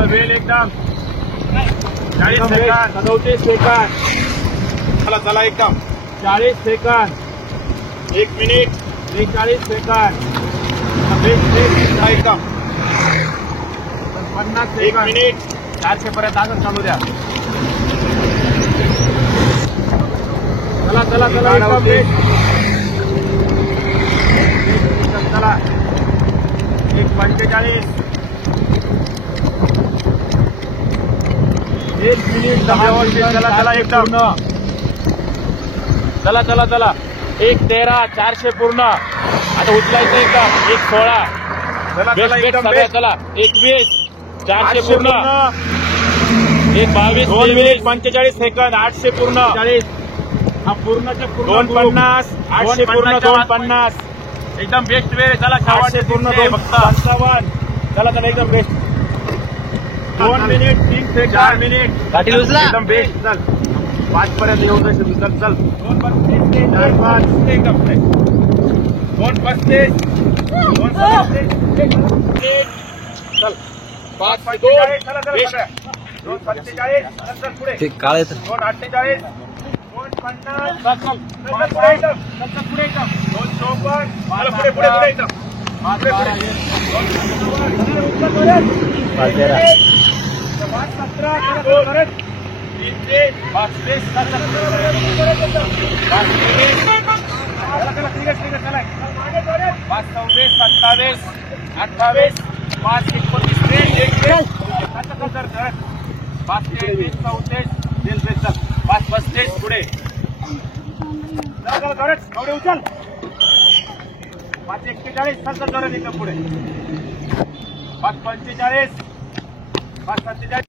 चला वेळ एकदम 40 सेकंद 37 सेकंद चला चला एकदम 40 सेकंद 1 मिनिट 40 सेकंद एकदम 50 सेकंद 1 मिनिट 400 पर्यंत असं चालू द्या चला चला चला एकदम चला 1:45 1 मिनिट 10 चला चला एकदम चला चला चला 1:13 400 पूर्ण आता उचलायचं एकदम 1:16 चला चला एकदम चला 1:20 400 पूर्ण 1:22 2 मिनिट 45 सेकंद 800 पूर्ण 40 हा पूर्णचे पूर्ण 2:50 800 पूर्ण 2:50 एकदम बेस्ट वेळ चला 800 पूर्ण 2:55 चला चला एकदम best 2 minute 3 second 4 minute Patil उचला एकदम बेस्ट चल 5 पर्यंत येऊन जायचं चल चल 2:35 4:5 एकदम 2:35 चल 5:45 चला चला 2:45 चल पुढे ते काळे 2:48 2:50 चल पुढे एकदम 2:54 पुढे पुढे पुढे एकदम पुढे पुढे 5:17 5:35 5:27 5:34 पुढे एवढे उचल 5:41 चल चल एकदम पुढे 5:45 5:47